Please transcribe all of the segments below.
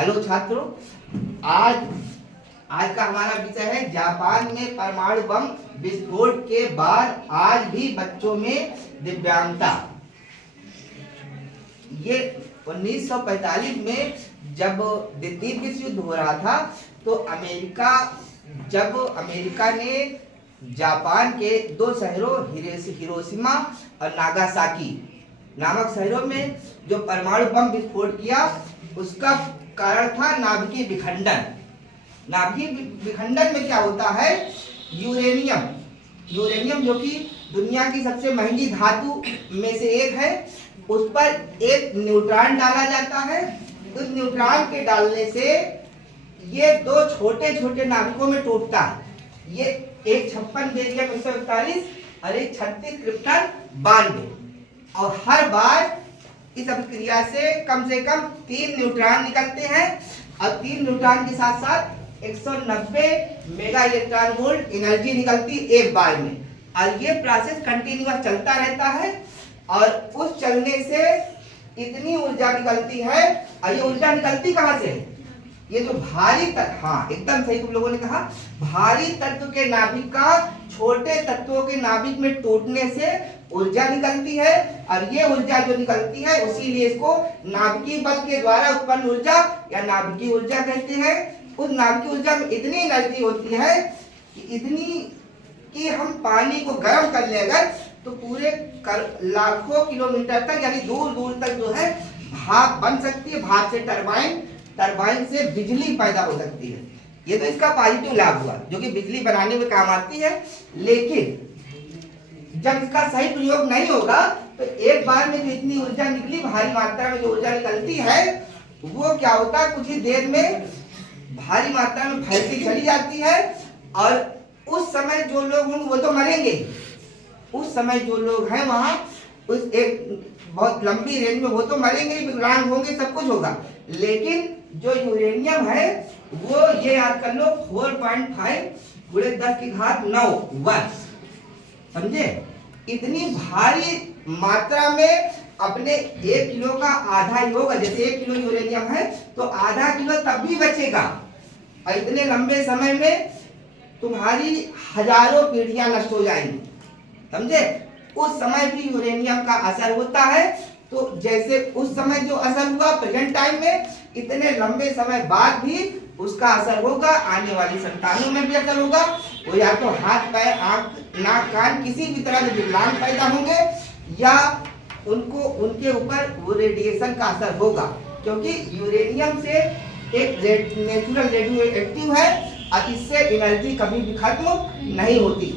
Hello छात्रों, आज आज का हमारा विषय है जापान में परमाणु बम विस्फोट के बाद आज भी बच्चों में दिव्यांगता। ये 1945 में जब द्वितीय विश्व युद्ध हो रहा था तो अमेरिका ने जापान के दो शहरों हिरोशिमा और नागासाकी नामक शहरों में जो परमाणु बम विस्फोट किया, उसका कारण था नाभिकीय विखंडन। नाभिकीय विखंडन में क्या होता है, यूरेनियम जो कि दुनिया की सबसे महंगी धातु में से एक है, उस पर एक न्यूट्रॉन डाला जाता है। उस न्यूट्रॉन के डालने से ये दो छोटे छोटे नाभिकों में टूटता है। ये एक 56 बेरियम 141 और एक 36 क्रिप्टन 92, और हर बार इस अभिक्रिया से कम 3 न्यूट्रॉन निकलते हैं और 3 न्यूट्रॉन के साथ साथ 190 मेगा इलेक्ट्रॉन वोल्ट एनर्जी निकलती एक बार में। और ये प्रोसेस कंटिन्यूअस चलता रहता है और उस चलने से इतनी ऊर्जा निकलती है। और ये ऊर्जा निकलती कहाँ से? ये जो भारी तत्व, हाँ एकदम सही तुम लोगों ने कहा, भारी तत्व के नाभिक का छोटे तत्वों के नाभिक में टूटने से ऊर्जा निकलती है। और ये ऊर्जा जो निकलती है, उसीलिए इसको नाभिकीय बल के द्वारा उत्पन्न ऊर्जा या नाभिकीय ऊर्जा कहते हैं। उस नाभिकीय ऊर्जा में इतनी एनर्जी होती है कि हम पानी को गर्म कर ले अगर, तो पूरे लाखों किलोमीटर तक यानी दूर दूर तक जो है भाप बन सकती है। भाप से टरबाइन से बिजली पैदा हो सकती है। ये तो इसका पॉजिटिव लाभ हुआ जो कि बिजली बनाने में काम आती है। लेकिन जब इसका सही प्रयोग नहीं होगा तो एक बार में जो इतनी ऊर्जा निकली, भारी मात्रा में जो ऊर्जा निकलती है, वो क्या होता है, कुछ ही देर में भारी मात्रा में फैलती चली जाती है। और उस समय जो लोग होंगे वो तो मरेंगे। उस समय जो लोग हैं वहां उस एक बहुत लंबी रेंज में वो तो मरेंगे, विकलांग होंगे, सब कुछ होगा। लेकिन जो यूरेनियम है वो ये याद कर लो 4.5 × 10⁹ समझे? इतनी भारी मात्रा में अपने 1 किलो का आधा ही होगा। जैसे 1 किलो यूरेनियम है तो आधा किलो तब भी बचेगा। और इतने लंबे समय में तुम्हारी हजारों पीढ़ियां नष्ट हो जाएंगी, समझे? उस समय भी यूरेनियम का असर होता है। तो जैसे उस समय जो असर हुआ प्रेजेंट टाइम में, इतने लंबे समय बाद भी उसका असर होगा। आने वाली संतानों में भी असर होगा। वो या तो हाथ पैर आंख नाक कान किसी भी तरह से विकलांग पैदा होंगे, या उनको उनके ऊपर वो रेडिएशन का असर होगा। क्योंकि यूरेनियम से एक नेचुरल रेडियो एक्टिव है और इससे एनर्जी कभी भी खत्म नहीं होती।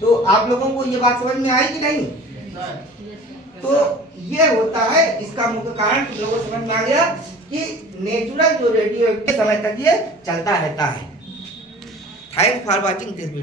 तो आप लोगों को ये बात समझ में आई कि नहीं? तो ये होता है, इसका मुख्य कारण तुम लोगों को समझ में आ गया कि नेचुरल जो रेडियो एक्टिव समय तक ये चलता रहता है। Thanks for watching this video.